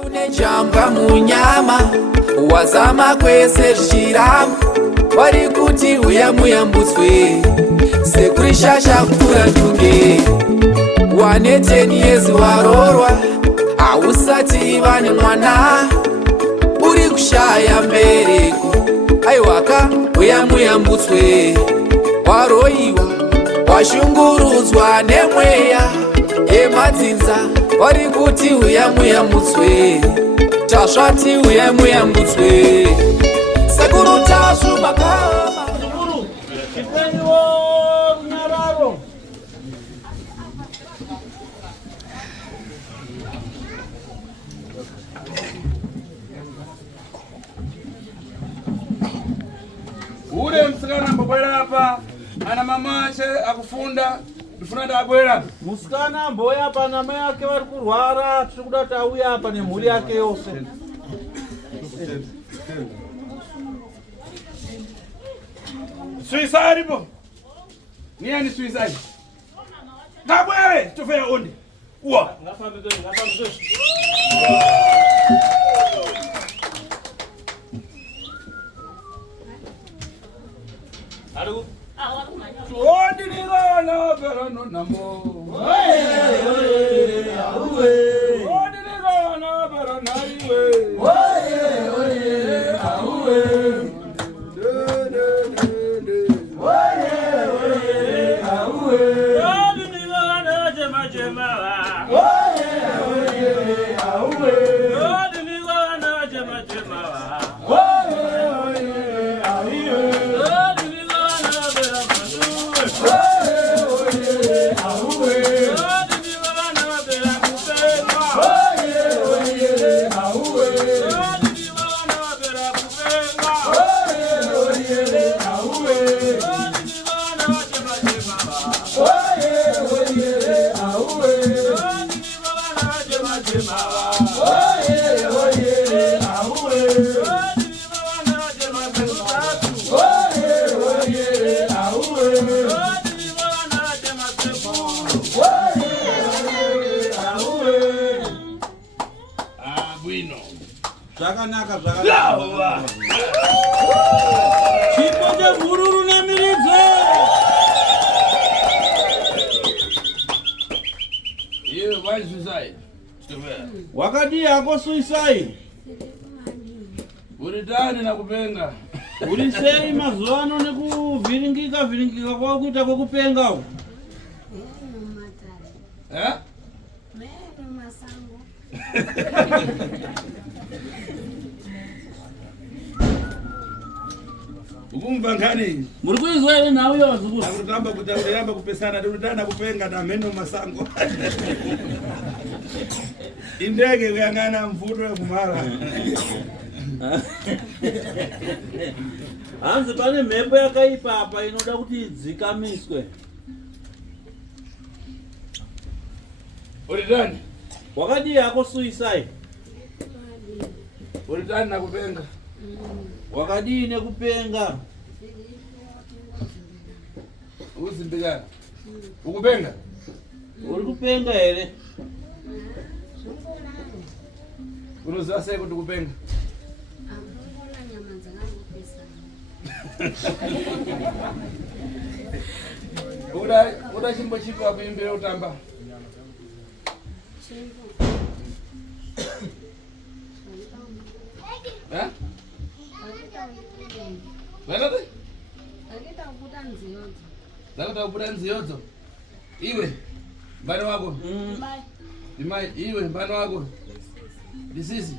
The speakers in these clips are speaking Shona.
Unejambwa munyama wazama kwese zvichiramba wari kuti uya muyambutswe sekurishasha kukura tunge wane 10 years warorwa hausati vane mwana uri kushaya mbereko aiwaka uya muyambutswe waroiwa washungurudzwa nemweya yemadzinza wari kuti uya muyambutswe tasvati uya muyambutswe sekuru TASVU makama sekuru chipendiwo runyararo ule msikana mbobwera apa ana mamache akufunda ndifuna ndabwera musikana mboya apa namai ake vari kurwara tiri kuda kuti auya apa nemhuri yake yose suisa aripo niani suisai ngabwere tofeya onde uwa odililana verano namo odililana veranaiwe zvakanaka chipo chemhururu nemiridze iwe vaisuisai wakadii hako suisai uri tani nakupenga uri sei mazuva ano nekuvhiringika kwako kuita kwekupenga uku ukumva ngani muri kuizwa here nhau iyo vazukuru akutamba kupesana durutana kupenga na meno masango indege kuyang'ana mvuto wekumala hanzi pane mhepo yakaipa apa inoda kuti idzikamiswe uri tani wakadii hako suisai uri tani nakupenga wakadii nekupenga uzimbikana ukupenga uri kupenga here unoziva sei kuti kupenga uda chimbo chipi wakuimbire utamba vanati zakuta kubuda nziyodzo iwe mbani wako imai iwe mbani wako ndisisi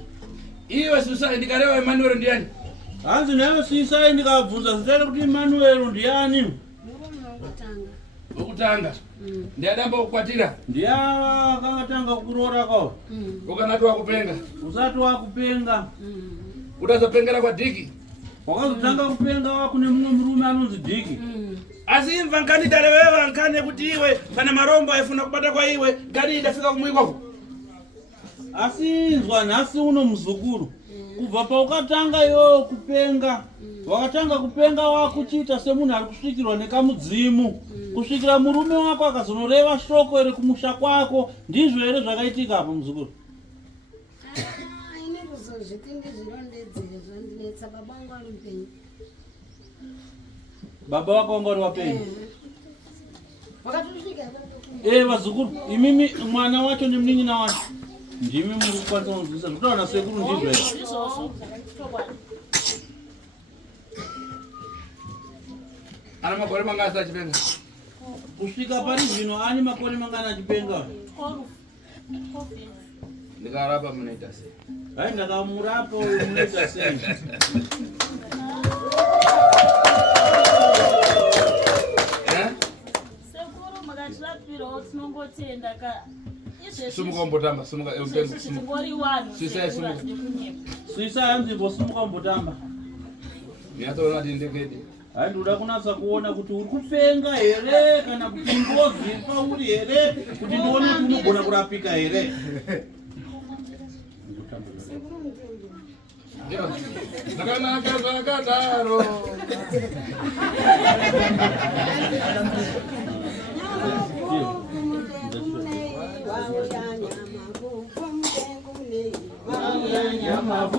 iwe susai ndikarewa Emmanuel ndiani hanzi nayo suisai ndikabvunza zitaire kuti Emmanuel ndiani ukutanga ndiadamba kukwatira ndiava akatanga kuroora kao ukanati wakupenga usati wakupenga utazopengera kwa dhiki wakazotanga kupenga wakune mumwe murume anonzi dhiki asi imva nkani darewewa nkane kuti iwe pana marombo aifuna kubata kwa iwe ngani idafika kumwikwako asi inzwa nhasi uno muzukuru kubva paukatanga iwewe kupenga wakatanga kupenga wakuchiita semunhu ari kusvikirwa nekamudzimu kusvikira murume wako akazonoreva shoko iri kumusha kwako ndizvo here zvakaitika apa muzukuru Baba wako ngori wapenyi. Vazukuru, imimi mwana wacho ni mningi na wacho. Ndimi Mungu kwanza unzisa. Kutoa sekuru ndivyo. Ana makore mangasa achipenga. Kusvika pari zvino ani makore mangana achipenga. Ndikarapa munoita sei? Hai ndakamurapa uyu munoita sei? Sekuru makatirapirawo tinongotenda ka. Sumuka mbotamba, sumuka Suisa yanzi bosumuka mbotamba. Niyatoona ndindekede. Hai ndoda kunatsa kuona kuti uri kupenga here kana kuti ngozi pauri here kuti ndione kuti unogona kurapika here. Nakanaka zvakadaro. Yama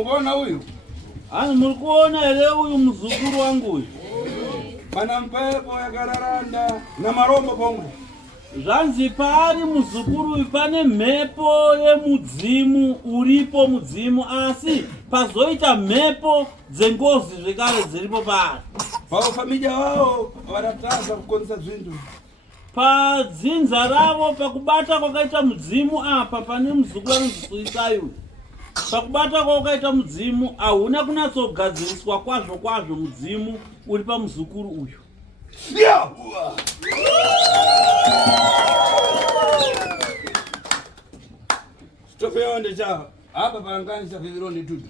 Mbona huyu? Mlikuona ile huyu mzukuru wangu huyu. Bana mpepo ya gararanda na marombo pomwe. Zanzipari mzukuru ipane mepo ye mudzimu uripo mudzimu asi pazoita mepo dzengozi zvekare dziripo pari. Pa familia wao wanataza kukonza zvintu. Pa dzinza ravo pakubata kwakaita mudzimu apa pane mzukuru anozisuisayo. Pakubata kwakaita mudzimu ahuna kunatsogadziriswa kwazvo mudzimu uri pamuzukuru uyu. Stofeonde cha apa panganisa vivironi tudu.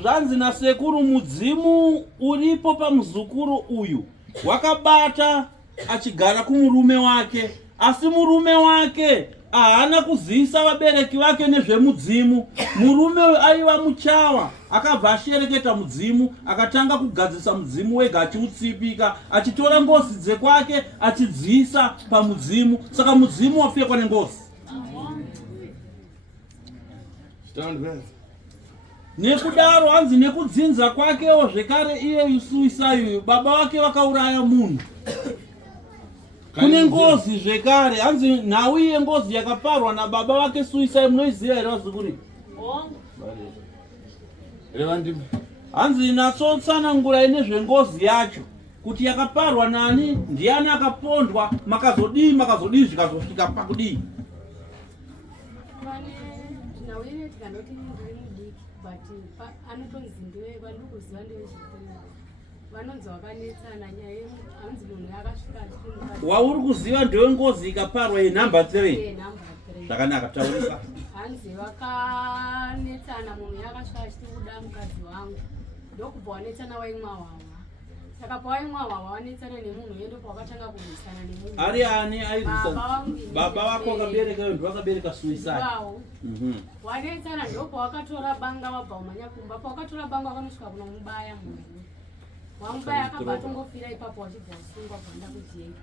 Zvanzi nasekuru mudzimu uripo pamuzukuru uyu wakabata achigara kumurume wake, asi murume wake haana kuziisa vabereki vake nezvemudzimu. Murume uyu aiva muchawa, akabva ashereketa mudzimu, akatanga kugadzisa mudzimu wega achiutsipika, achitora ngozi dzekwake achidziisa pamudzimu, saka mudzimu wapfekwa nengozi. Nekudaro hanzi nekudzinza kwakewo zvekare iye Suisai baba wake vakauraya munhu. Kune ngozi zvekare hanzi nhau iye ngozi yakaparwa nababa wake Suisai, munoiziva here vazukuru? Hanzi natsotsanangura nezvengozi yacho kuti yakaparwa nani, ndiani akapondwa, makazodii zvikazosvika pakudii. Wauri kuziva ndewe ngozi ikaparwa yenhamba 3. Zvakanaka taurisa. Hanzi vakanetsana, munhu yakasvika achiti kuda mukadzi wangu ndokubva wanetsana waimwa wawa. saka pawaimwa wawanetsana nemunhu yendo pawakatanga kurwisana nemunhu ari ani airwisana baba wako akabereka ndo akabereka suicide wanetsana ndo pawakatora banga wabva umanya kumba pawakatora banga wakanosvika kunomubaya munhu wamubaya akabva atongofira ipapo wachibva wasungwa kuenda kujeri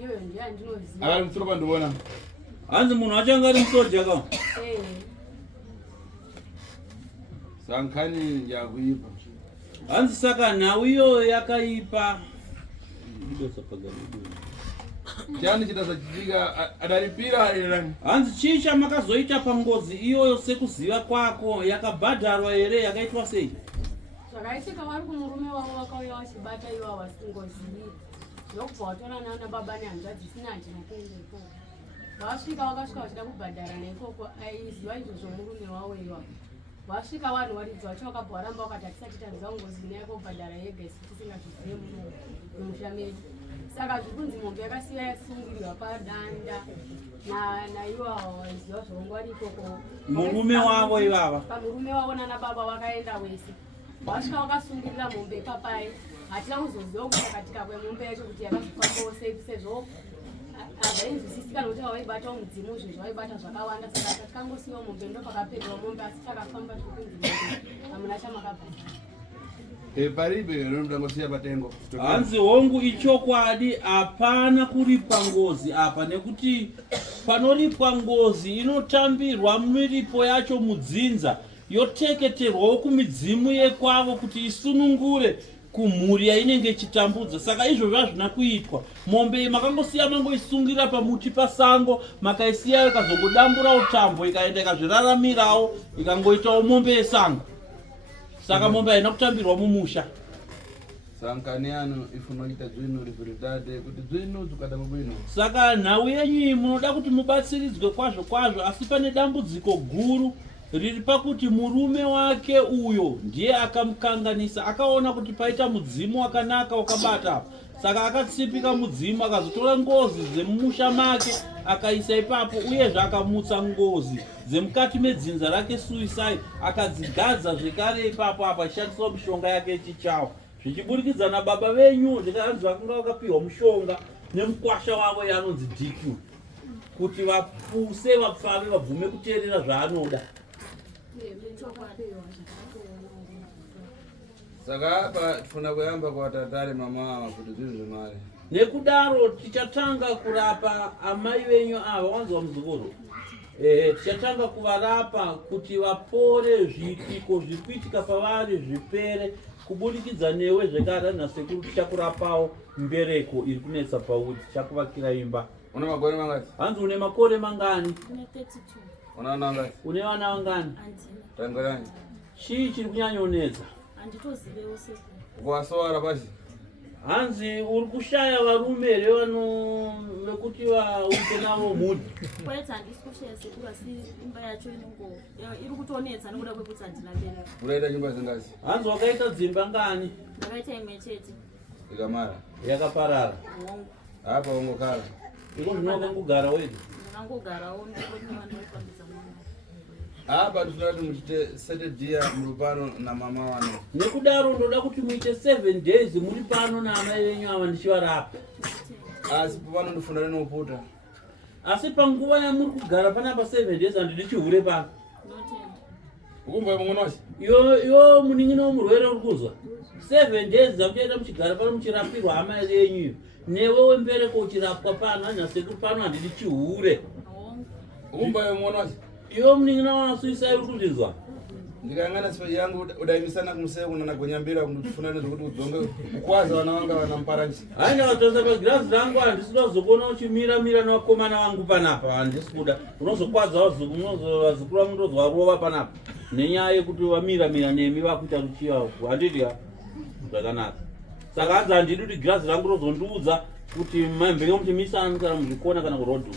iyoyo ndiyo andinoziva akari musoro pandiona hanzi munhu achanga ari musoja ka sankhani yakuipa hanzi saka nhau iyoyo yakaipa chani chita zachitika adaripira erani hanzi chii chamakazoita pangozi iyoyo sekuziva kwako yakabhadharwa here yakaitwa sei zvakaitika vari kumurume wavo vakauya vachibata ivo vasingozivi ndokubva watorana nababa nehanzvadzi sina handinokuendepo vasvika vakasvika vachida kubhadhara naikoko aiziva izvozvo murume wavo iva vasvika vanhu varidzi vacho vakabva varamba vakati hatisati taziva ngozi inaiko kubhadhara yega isi tisingazvizive mumusha medu saka zviri kunzi mombe yakasiya yasungirirwa padanda naiva vaiziva zvorongwari ikoko murume wavo ivava pamurume wavo nanababa vakaenda wese vasvika vakasungirira mombe ipapai hatina kuzoziva kupakatika kwemombe yacho kuti yakazofambawo sei sezvo havainzwisisika nokuti vavaibatawo mudzimu zvezvo vaibata zvakawanda saka tatikangosiyiwa mombe ndo pakapedwa mombe asi takafamba tirikunzi mombe hamuna chamakabva paribe ronodangosiya patengo hanzi hongu ichokwadi hapana kuripwa ngozi apa nekuti panoripwa ngozi inotambirwa miripo yacho mudzinza yoteketerwawo kumidzimu yekwavo kuti isunungure kumhuri yainenge ichitambudza saka izvozvo hazvina kuitwa mombe iyi makangosiya mangoisungira pamuti pasango makaisiya ikazongodamburawo tambo ikaenda ikazviraramirawo ikangoitawo mombe yesango saka mombe haina kutambirwa mumusha sankani ano ifuna kuita dzvinhu riveridade kuti dzvinhu dzukada mubwino saka nhau yenyu munoda kuti mubatsiridzwe kwazvo kwazvo asi pane dambudziko guru riri pakuti murume wake uyo ndiye akamukanganisa akaona kuti paita mudzimu wakanaka wakabata apa saka akatsipika mudzimu akazotora ngozi dzemumusha make akaisa ipapo uyezve akamutsa ngozi dzemukati medzinza rake suicide akadzigadza zvekare ipapo apa achishandiswa mishonga yake yechichawa zvichiburikidza nababa venyu zvikaanzi vakanga vakapihwa mushonga nemukwasha wavo yaanonzi DQ kuti vapuse vapfave vabvume kuteerera zvaanoda saka apa tifuna kuyamba kuvatatare mama kuti zvinhu zvemari nekudaro tichatanga kurapa amai venyu ava wanzwa muzukuru tichatanga kuvarapa kuti vapore zviitiko zviri kuitika pavari zvipere kubudikidza newe zvekare nasekuru tichakurapawo mbereko iri kunetsa pauri tichakuvakira imba una makore mangati hanzi une makore mangani una vana vangati une vana vangani tangorani chii chiri kunyanyonetsa handitozivewo seku kuwasowara pashi hanzi uri kushaya varume here vekuti uite navo mhuri kwete handisi kushaya sekuru asi imba yacho iri kutonetsa nekuda kwekuti handina bereka uraita nyumba zingazi hanzi wakaita dzimba ngani ndakaita imwe chete ikamara yakaparara hongu apa ungogara iko zvinokangogara wega ndakangogarawo ndikonevanofambisa mwana apa tinoda kuti muchite 7 dia muri pano namama wano nekudaro ndoda kuti muite 7 days muri pano naamai venyu ava ndichivarapa asi pano ndofunda rinoputa asi panguva yamuri kugara panapa 7 days handidi chihure pano ukumboye mungonoshi yo munin'ina womurwere uri kuzwa 7 days dzamuchaita muchigara pano muchirapirwa hama yenyu newe wembereko uchirapwa pano hanyasekuru pano handidi chihure ukumboye mungonoshi iwo munin'ina wanasuisa uri kuzvizwa ndikayangana sifa yangu udaimisana kumusee kunana gonyambira kundifuna nezvokuti udzonge ukwaza vana vanga vana muparanji hai ndakatosa pagirazi rangu handisida kuzokona uchimira nevakomana vangu panapa handisi kuda unozokwadza vazukuru vangu ndozvarova panapa nenyaya yekuti vamira nemi vakuita ruchiva handidi ha zvakanaka saka hanzi handidi kuti girazi rangu rozondiudza kuti mambenge muchimisana kana muzvikona kana kurodhu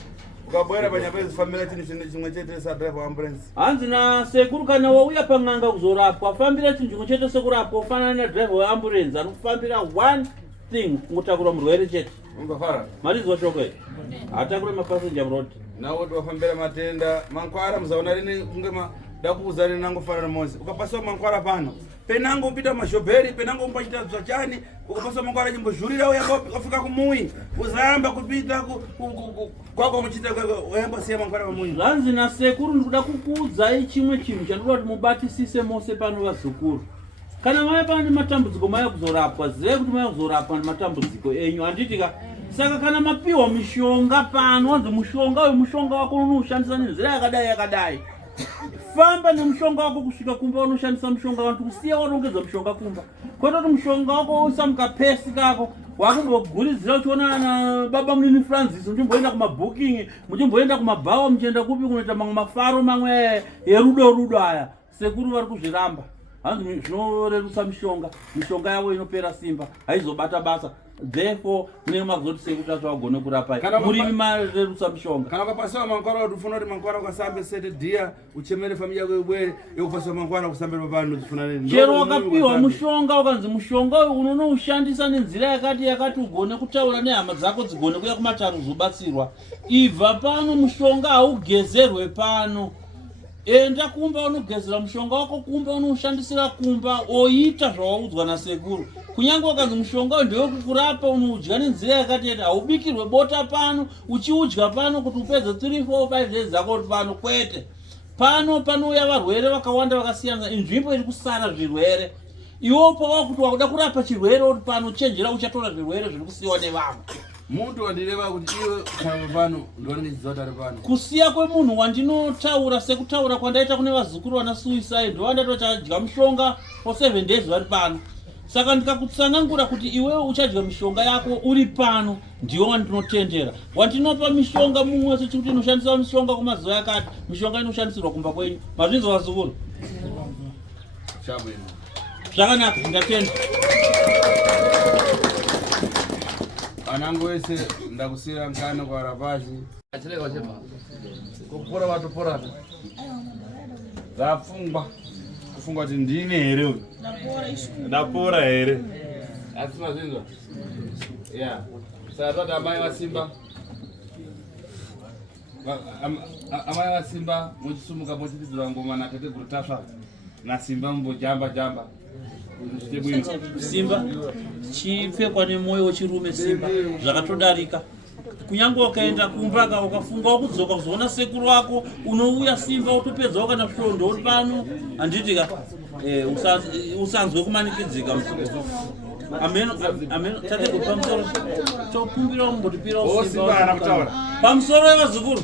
ukabwera panyapa izifambira chinhu chimwe chete sadrive ambulance hanzi nasekuru kana wauya pang'anga kuzorapwa fambira chinhu chimwe chete sekurapwa ufanana nadrive weamburenzi ari kufambira one thing kungotakura murwere chete umbafara malizwa shoko iyi hatakure mapasenja murodi nawo kuti wafambira matenda mankwara muzaona rini kunge ndakuzana nangu fara mozi ukapaswa mankwara pano penango upita mashobheri penango umpachita zvachani ukapaswa mankwara chimbozhurira uyafika kumui uzayamba kupita kwako muchita uyamba siya mankwara pamui. Zvanzi nasekuru ndikuda kukuudzai chimwe chinhu chandinoda kuti mubatisise mose pano vazukuru. Kana maya pane matambudziko maya kuzorapwa zive kuti maya kuzorapwa nematambudziko enyu handitika. Saka kana mapiwa mishonga pano wanzi mushonga uyu mushonga wako unoshandisa nenzira yakadai famba nemushonga wako kusvika kumba unoshandisa mushonga wantu kusiya warongedza mushonga kumba kwete kuti mushonga wako uisa mukapesi kako wakumboguridzira uchiona na baba munini Francis muchimboenda kumabooking muchimboenda kumabhawa muchienda kupi kunoita mamwe mafaro mamwe erudo aya sekuru vari kuzviramba hanzi zvinorerutsa mishonga yavo inopera simba haizobata basa therefore mune mazoti sekuti achagone kurapai murimi marerutsa mishonga kana ukapasiwa mankwara kuti ufuna kuti mankwara ukasambe sete dia uchemere familia yako ibwere yokupasiwa mankwara kusambira papano tifuna nini chero wakapiwa mushonga ukanzi mushonga uyu unonoushandisa nenzira yakati ugone kutaura nehama dzako dzigone kuya kumataru uzobatsirwa ibva pano mushonga haugezerwe pano enda kumba unogezera mushonga wako kumba unoushandisira kumba oita zvawaudzwa nasekuru kunyange wakanzi mushonga ndewekurapa unoudya nenzira yakati haubikirwe bota pano uchiudya pano kuti upedze 3, 4, 5 days dzako kuti pano kwete pano panouya varwere vakawanda vakasiyana inzvimbo iri kusara zvirwere iwopo wakuti wakuda kurapa chirwere uri pano chenjera uchatora zvirwere zviri kusiyiwa nevamwe. Muntu wandireva kuti iwe kana pano ndondidziwa tari pano kusiya kwemunhu wandinotaura sekutaura kwandaita kune vazukuru vana suicide ndowandatochadya mushonga for 7 days vari pano saka ndikakutsanangura kuti iwewe uchadya mishonga yako uri pano ndiwo wandinotendera wandinopa mishonga mumwe wese chikuti inoshandiswa mishonga kumazuva yakati mishonga inoshandisirwa kumba kwenyu mazvinzwa vazukuru zvakanaka ndatenda anangu wese ndakusira nkana kwa rapazi achileka chepa kupora watopora zafungwa kufungwa kuti ndine here uyu ndapora here asima zvinzwa ya saka tati amai vasimba amai vasimba muchisumuka muchitidzira ngoma nakateguru tasva nasimba mumbojamba simba chipfekwa nemwoyo wechirume simba zvakatodarika kunyange wakaenda kumba ukafunga wakudzoka kuzoona sekuru wako unouya simba utopedza wakana svondo uri pano handitika usanzwe kumanikidzika ameno tateguru pamusoro tokumbirawo mumbotipirawo simba pamusoro evazukuru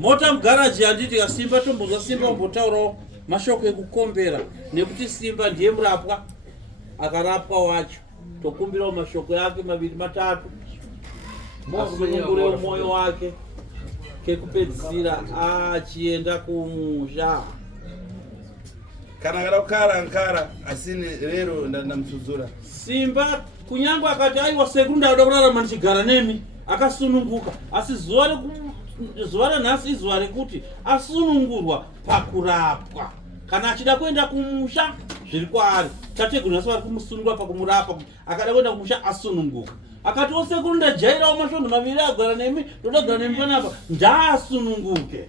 mota mugaraji handitika simba tombozwa simba mumbotaurawo mashoko ekukombera nekuti simba ndiye murapwa akarapwa wacho tokumbirawo mashoko yake 2, 3 asunungure mwoyo wake kekupedzisira achienda kumusha kana kada kukara nkara asini rero ndamusudzura simba kunyange akati aiwa sekuru ndauda kurarama ndichigara nemi akasununguka asi zuva ranhasi izuva rekuti asunungurwa pakurapwa kana achida kuenda kumusha zviri kwaari tateguru nhasi vari kumusunungura pakumurapa akada kuenda kumusha asununguka akati osekuru ndajairawo masvondo 2 agara nemi ndoda kugara nemi panapa ndaasununguke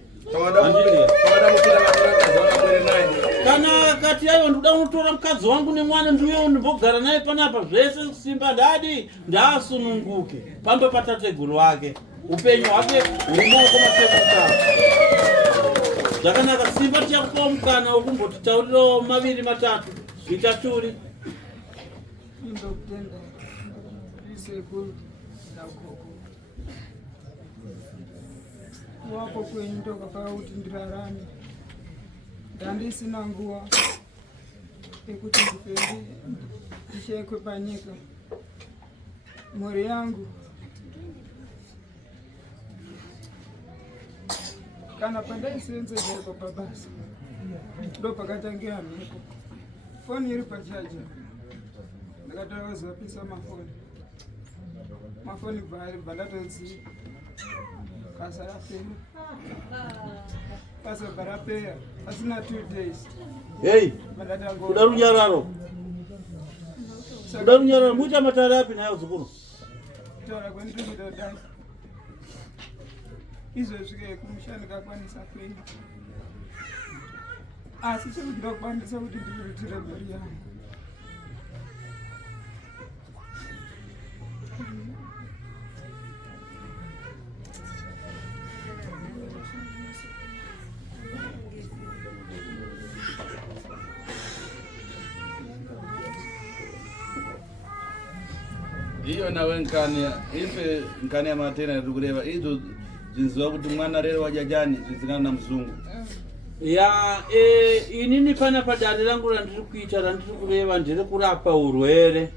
kana akati aiwa ndikuda kunotora mukadzi wangu nemwana ndiuyewo ndimbogara naye panapa zvese simba ndadi ndaasununguke pamba patateguru wake upenyu hwake huri maoko masekutano zvakanaka simba tichakupawo mukana wekumbotitaurirawo 2, 3 zvitaturi ndokutenda sekuru naukoko wako kwenyu ndokapaka kuti ndirarame ndandisina nguva yekuti ndifendi ndishekwe panyika mhuri yangu kana pandaisenzezeko pabasa ndo pakatangira mhepo foni iri pachaja ndakatara kuzopisa mafoni bva ndatoziva basa bva rapera pasina 2 days hei kuda runyararo muita matare api nayo zukuru taura kwendiri kutodai izvosvike kumushani kakwanisa kwenyu asi chekugira kukwanisa kuti ndikuitire mhuri yangu. Iyo nawe nkani ife nkani ya matena tukureva izo zinziwa kuti mwana rero wajajani zizingana na mzungu. Ya inini pana padare rangu randiri kuita randiri kureva ndiri kurapa urwere.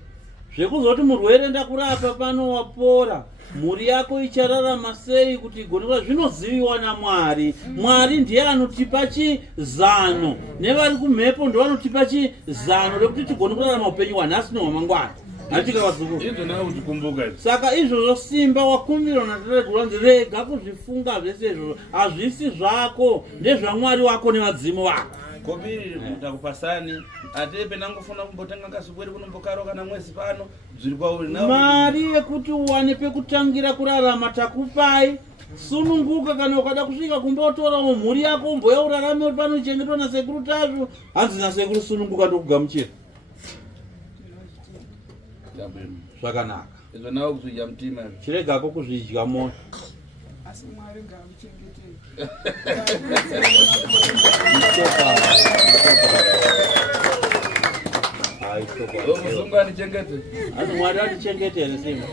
Zvekuzoti murwere ndakurapa pano wapora. Mhuri yako ichararama sei kuti igone zvinoziviwa naMwari. Mwari ndiye anotipa chizano. Nevari kumhepo ndiye anotipa chizano rekuti tigone kurarama upenyu hwanhasi nehwamangwana. Natika wazukuru. Izo nawe uchikumbuka izo. Saka izvozvo simba wakumbirwa naTateguru rega kuzvifunga zvese izvozvo. Hazvisi zvako, ndezvaMwari wako nevadzimu vako. Kobiri mutakupasani atepe nangofuna kumbotenga kasubweri kunombokaro kana mwezi pano zviri kwauri nawo. Mari yekuti uwane pekutangira kurarama takupai. Sununguka kana ukada kusvika kumbotorawo mhuri yako mboya urarame uri pano uchengetwa nasekuru TASVU. Hanzi nasekuru sununguka ndokugamuchira. Zvakanaka. Izvo nawo kuzvidya mutima. Chiregako kuzvidya moyo. Asi Mwari ngamuchengetedze. Muzungu anichengete. Asi Mwari atichengetere simba.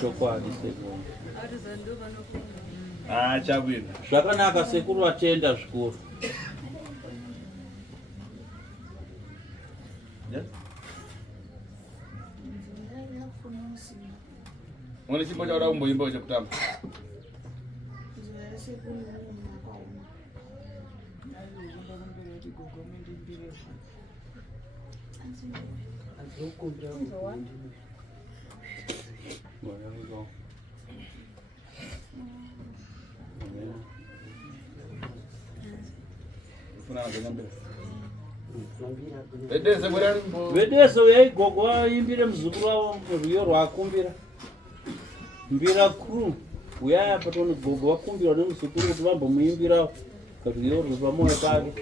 Chokwadi sekuru. Chabwino. Zvakanaka sekuru atenda zvikuru. Mwana chimbo chaura kumboimba chekutamba. Vedese uyaigogo waimbire muzukuru wavo rwiyo rwaakumbira. Mbira kuru uyaya patoni gogo wakumbirwa nemuzukuru kuti vambomuimbira rwiyo ruri pamoyo pake.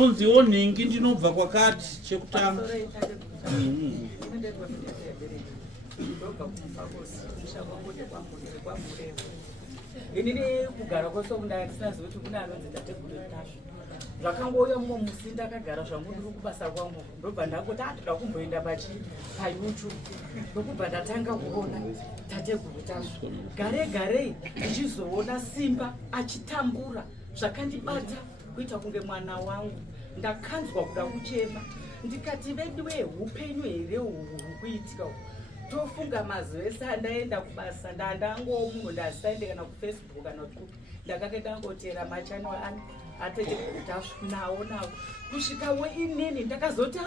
ndinonziwo ningi ndinobva kwakati chekutanga. Inini kugara kwose kundaya ndisinaziva kuti kune anonzi tateguru tasvo. Zvakangouya mumwe musi ndakagara zvangu ndiri kubasa kwangu ndobva ndangoti ndoda kumboenda paYouTube ndokubva ndatanga kuona tateguru tasvo. Garei ndichizoona Simba achitambura zvakandibata kuita kunge mwana wangu. Ndakanzwa kuda kuchema ndikati veduwe upenyu here hukuitika tofunga mazwi ese andaenda kubasa ndandangowo munhu ndasaende kana kuFacebook kana kuti ndakakenda ngotera machanel ateteguru tasvo nawo kusvikawo inini ndakazoti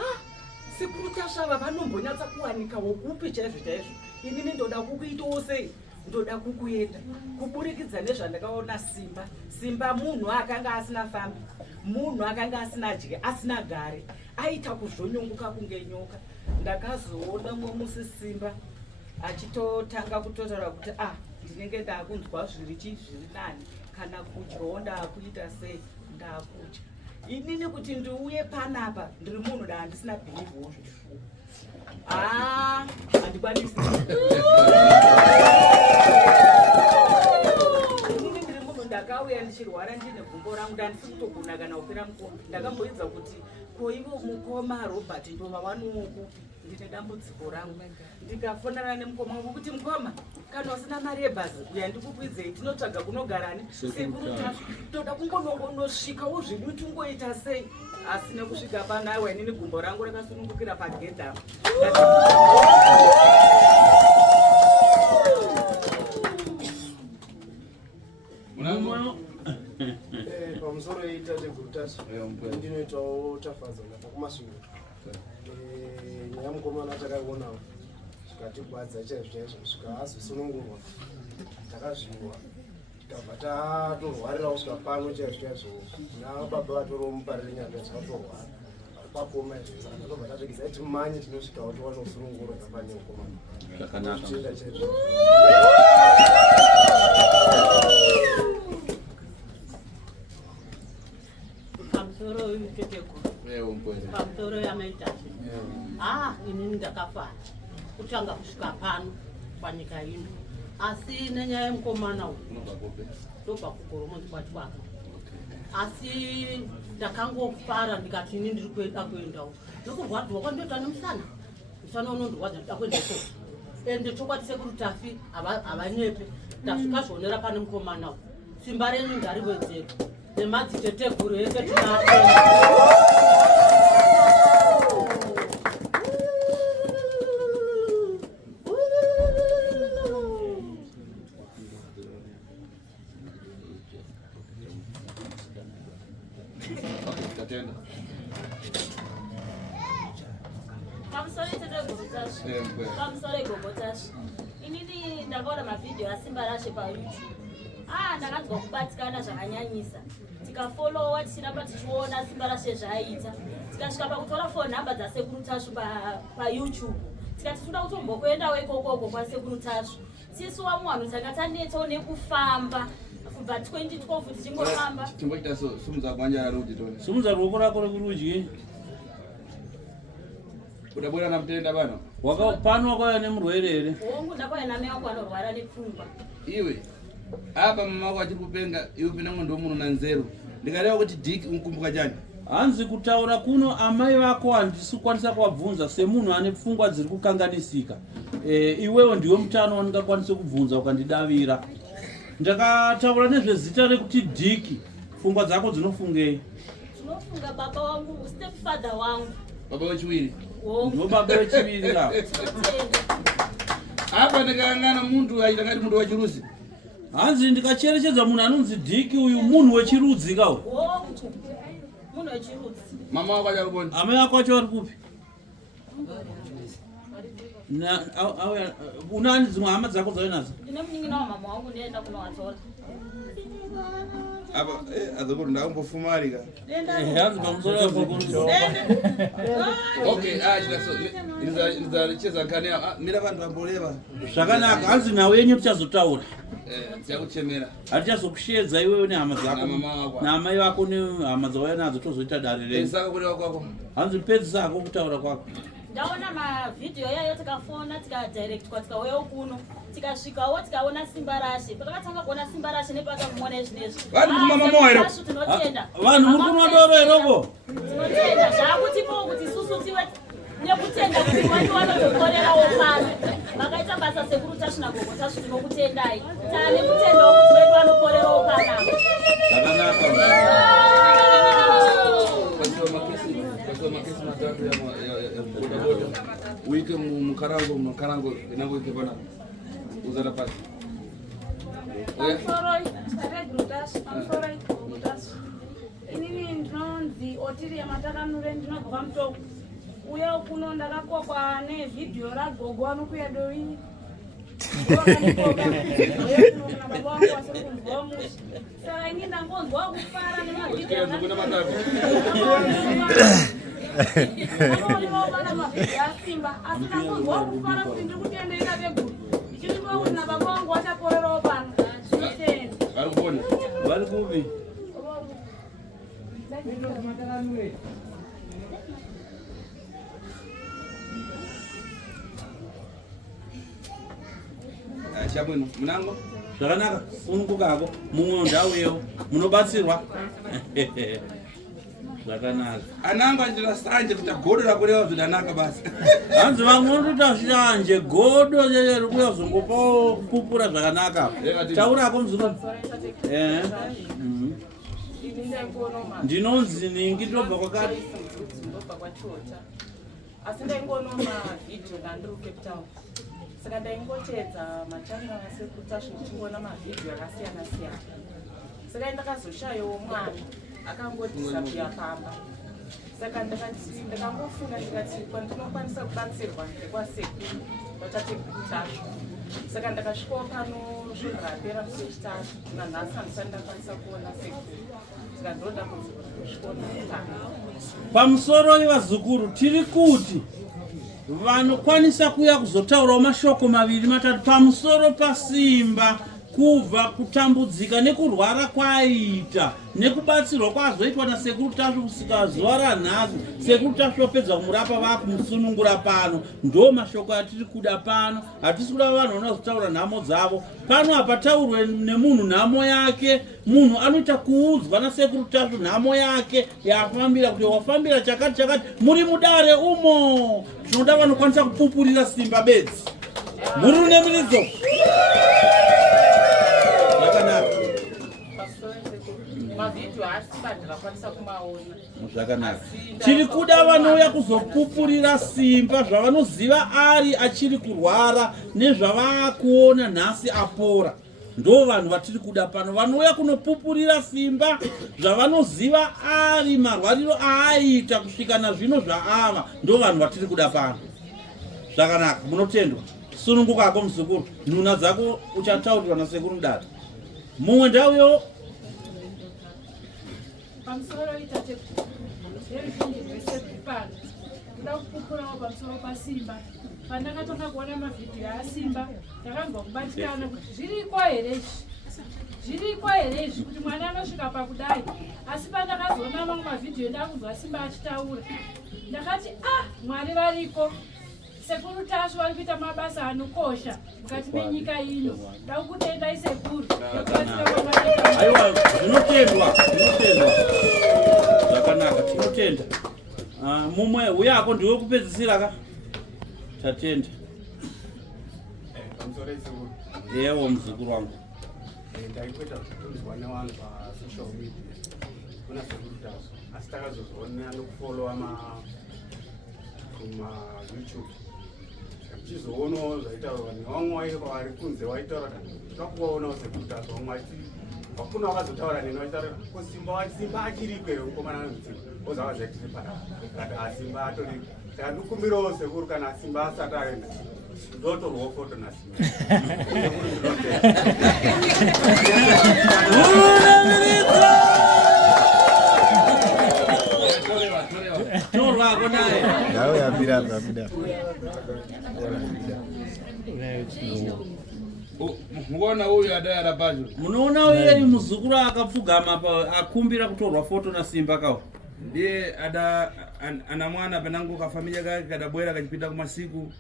sekuru tasvo ava vanombonyatsa kuwanika wokupi chaizvo inini ndoda kukuitawo sei ndoda kukuenda kuburikidza nezvandakaona Simba munhu akanga asina fambi, munhu akanga asina dye, asina gare, aita kuzvonyongoka kunge nyoka. Ndakazoona mumwe musi Simba achitotanga kutotaura kuti ndinenge ndakunzwa zviri nani kana kudyawo ndakuita sei ndakudya. Inini kuti ndiuye panapa ndiri munhu ndandisina bhilifu zvifuwo. Handikwanisi. Ndakauya ndichirwara ndine gumbo rangu ndandisi kutogona kana kupera mukombe. Ndakamboidza kuti koivo mukoma Robert ndova wanokupi ndine dambudziko rangu. Ndikafonana nemukoma wangu kuti mukoma kana usina mari yebhazi uya ndikukwidzei tinotsvaga kunogarani sekuru tasvo toda kungonosvikawo zvedu tungoita sei. Asi nekusvika panaiwa inini gumbo rangu rakasunungukira pagedha. Pamusoro itateguru tasvo ndinoitawo tafadzana pakumashure. Nyaya mukomana takaiwonawo zvikatibadza chaizvo kusvika azosunungurwa takazviwa tikabva tatorwarirawo kusvika pano chaizvo nababa vatoriwo muparire nyanga dzakatorwara papoma izvo saka tatobva tatsvigisa timanye tinosvikawo tiwane kusunungurwa kapane mukomana zvakanaka chaizvo. Pamusoro yamaitazi inini ndakafara kutanga kusvika pano panyika ino, asi nenyaya yemukomana uyu ndobva kugoromonzi kwachwaka. Asi ndakangofara ndikati ini ndiri kuenda kuendawo nokurwadziwa kwandoita nemusana unondorwadza ndida kuenda ikoko ende chokwadi sekuru tafi havanyepe ndasvika zvionera pane mukomana uyu. Simba renyu ndariwedzere nemadziteteguru ese tinaa pamusoro igogo tasvo. Inini ndakaona mavhidhiyo aSimba rashe paYouTube. Ndakanzwa kubatikana zvakanyanyisa. Tikafolowa tichiramba tichiona Simba rashe zvaaita. Tikasvika pakutora phone number dzasekuru tasvo paYouTube. Tikati toda kutombokuendawo ikoko kwasekuru tasvo. Tisu wamuwanhu tanga tanetsawo nekufamba kubva 2012 tichingofamba. Timboita so sumudza kwanja rarudi tone. Sumudza ruoko rako rekurudyi. Udabwera namutenda pano? Pano wakauya nemurwere here? Hongu ndakauya namai wangu anorwara nepfungwa. Iwe apa mama wako achiri kupenga iwe pinamwe ndo munhu nanzeru. Ndikareva kuti Dick unkumbuka chani? Hanzi kutaura kuno amai vako handisi kukwanisa kuwabvunza semunhu ane pfungwa dziri kukanganisika. Iwewo ndiwe mutano wandingakwanise kubvunza ukandidavira. Ndakataura nezvezita rekuti Dick, pfungwa dzako dzinofungei? Dzinofunga baba wangu, stepfather wangu. Baba wechiwiri? Ndo baba wechiviri ka. Apa ndakangana muntu aita ngati muntu wachiruzi. Hanzi ndikacherechedza munhu anonzi Dick uyu munhu wechirudzi ka. Munhu wechirudzi. Mama wako achari kupi? Amai vako vacho vari kupi? Unani dzimwe hama dzako dzauya nadzo? Ndine munin'ina wamama wangu ndienda kunovatora. apa azukuru ndakumbofumarika hanzi pamusoro wazukuru okay ndizacheza nkani mira vantu vamboreva zvakanaka hanzi nawe yenyu tichazotaura tichakuchemera hatichazokushedza iwewe nehama dzako naamai vako nehama dzauya nadzo tozoita dare rei saka kureva kwako hanzi pedzisako kutaura kwako ndaona mavhidhiyo yayo tikafona tikadirectwa tikauyawo kuno tikasvikawo tikaona simba rashe patakatanga kuona simba rashe nepakamuona izvinezvi vanhu kumamamoero tinotenda vanhu muri kunwa doro eroko tinotenda zvakutipo kuti isusu tive nekutenda kuti mwani wanotokorerawo pano vakaita basa sekuru tashinagogo tasvi tinokutendai taane kutendawo kuti vedu vanokorerawo panapa zvakanaka makesi matatu ya bodaboda uike mukarango inango ike pana uzara pasi inini ndinonzi otiri yamatakanure ndinobva mutoko uya kuno ndakakokwa nevhidhiyo ragogo anokuya doi saka ini ndangonzwa kufara nemavhidhiyo vana mavhidhiyo asimba asi ndangonzwa kufara kuti ndiri kutendeera veguru ichiriva kuti nababa vangu vachaporerawo pano zvinotenda vari kuvi chamwino munango zvakanaka sunungukako mumwe ndauyewo munobatsirwa zvakanaka anango achitira sanje kuti godo rakureva zvakanaka basi hanzi vamwe vanotota shanje godo rikuya kuzongopawo pupura zvakanaka taurako muzukuru ndinonzi ningi ndinobva kwakati asi ndaingoona mavhidhiyo ndandiri kucape town saka ndaingotedza matanga asekutasvi ndichingona mavhidhiyo akasiyana siyana saka ndakazoshayawo mwana akangodisapia pamba saka ndakangofunga ndikati kwandinokwanisa kubatsirwa ndekwasekuru vatatekutatu saka ndakasvikawo pano zvinhapera musi wechitatu nanhasi handisati ndakwanisa kuona sekuru saka ndoda kusvikaona pano pamusoro ivazukuru tiri kuti vanokwanisa kuya kuzotaurawo mashoko maviri matatu pamusoro pasimba kubva kutambudzika nekurwara kwaita nekubatsirwa kwazoitwa nasekuru tasvo kusika zuva ranhasi sekuru tasvo pedza kumurapa vakumusunungura pano ndo mashoko atiri kuda pano hatisi kuda vanhu vanozotaura nhamo dzavo pano hapataurwe nemunhu nhamo yake munhu anoita kuudzwa nasekuru tasvo nhamo yake yafambira kuti wafambira chakati chakati muri mudare umo zvinoda vanokwanisa kupupurira simba bedzi muri nemiridzo zvakanaka tiri kuda vanouya kuzopupurira simba zvavanoziva ari achiri kurwara nezvavakuona nhasi apora ndo vanhu vatiri kuda pano vanouya kunopupurira simba zvavanoziva ari marwariro aaita kusvika nazvino zvaava ndo vanhu vatiri kuda pano zvakanaka munotendwa sunungukako muzukuru nhuna dzako uchataurirwa nasekuru mudare mumwe ndauyo pamusoro itate veruzhinji rwesekupano kuda kupupurawo pamusoro pasimba pandakatanga kuona mavhidhiyo asimba ndakanzwa kubatikana kuti zviriko here izvi kuti mwana anosvika pakudai asi pandakazoona mamwe mavhidhiyo ndakunzwa simba achitaura ndakati mwari variko sekuru tasvo vari kuita mabasa anokosha mukati menyika ino ndakukutendai sekuru aiwa zvinotendwa zvakanaka tinotenda mumwe uyako ndiwe kupedzisira ka tatenda yewo muzukuru wangu ndaikuita kutonzwa nevanhu pasocial media kuna sekuru tasvo asi takazozoona nokufolowa kuma-youtube tichizoonawo zvaitaurwa nevamwe vari kunze vaitaura takakuvaonawo sekutazo vamwe vakuna vakazotaura neni vachitaura simba achiriko here mukomana anomutsiva ozava zvaitiri parati asimba atori saka ndikumbirawo sekuru kana simba asati aenda ndotorwawo foto nasimba Muona huyu adayara pacho. Munoona uyu ari muzukuru akapfugama pa akumbira kutorwa foto na Simba kawo. Ndiye ana mwana penangu ka familia kake kadabwera kachipita kwa masiku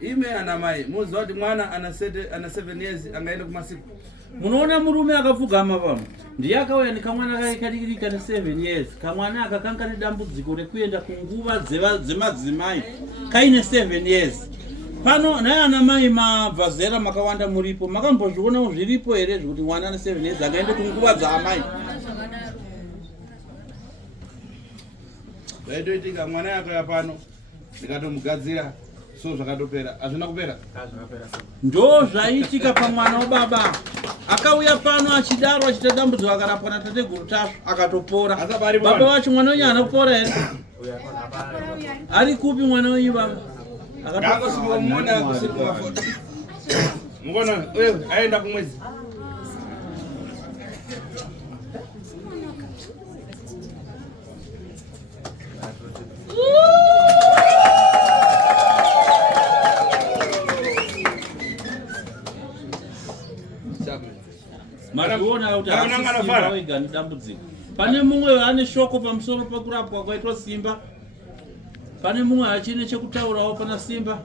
ime ana mai muzo kuti mwana ana 7 years angaenda kwa masiku. Munoona murume akapfugama pano ndiye akauya nekamwana kake kadikirika ne 7 years kamwana akakankana dambudziko rekuenda kunguva dzemadzimai kaine 7 years. Pano naye ana mai mabvazera makawanda muripo makambozviona zviripo here zvekuti mwana ane 7 years akaende kunguva dzaamai. Vaitoitika mwana yako pano ndikatomugadzira so zvakatopera azvina kupera ndo zvaitika pamwana wababa akauya pano achidaro achita dambudziko akarapwa natateguru TASVU akatopora. Baba wacho mwana wenyu anopora here ari kupi mwana wenyu baba akatopora kusimuona foto mungona aenda kumwezi Mariona kuti Simba wega ndambudziko. Pane mumwe ane shoko pamusoro pakurapwa kwaitwa Simba. Pane mumwe achine chekutaurawo pana Simba.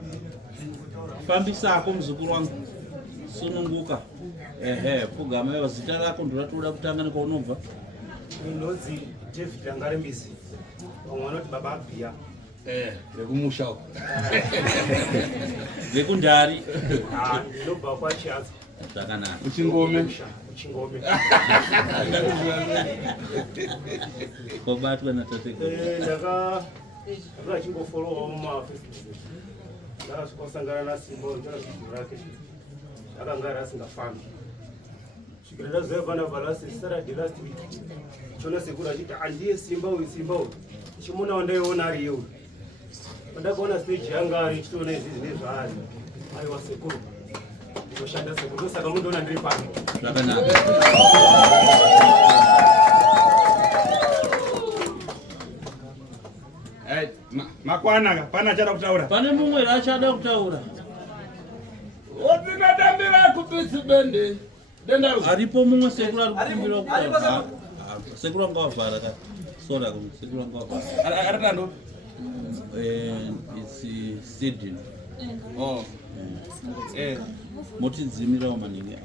Fambisako muzukuru wangu. Sununguka. Pfugama iwa zita rako ndoratoda kutanga nekwaunomba. Ndinodzi David Angarembizi. Vamwe vanoti baba Abhiya. Rekumusha uko. Rekundari. Ndinobva kwaChiadza. Zvakanaka. Uchingome. Kobatwa natateguru. Ndakachingofolowa mumafacebook. Ndakasvikosangana naSimba ndakazvidhura rake. Akanga asingafambi. Svikira ndaziva pana valasi Saturday last week. Chona sekuru achiti andiye Simba uyu. Chimuna wandaiona ari iye. Ndakaona stage yanga ari chitona izvi zvine zvaari. Aiwa sekuru. Ndinoshanda sekuru saka mundoona ndiri pano. Zvakanaka. Makwana pana achada kutaura. Pane mumwe achada kutaura. Otinatambira kupitsi bende. Denda Aripo mumwe sekuru arikukumbira kutaura. Sekuru ngavara ka. Sora ku sekuru ngavara. Aratando. It's Sydney. Oh. Motidzimirawo maningi.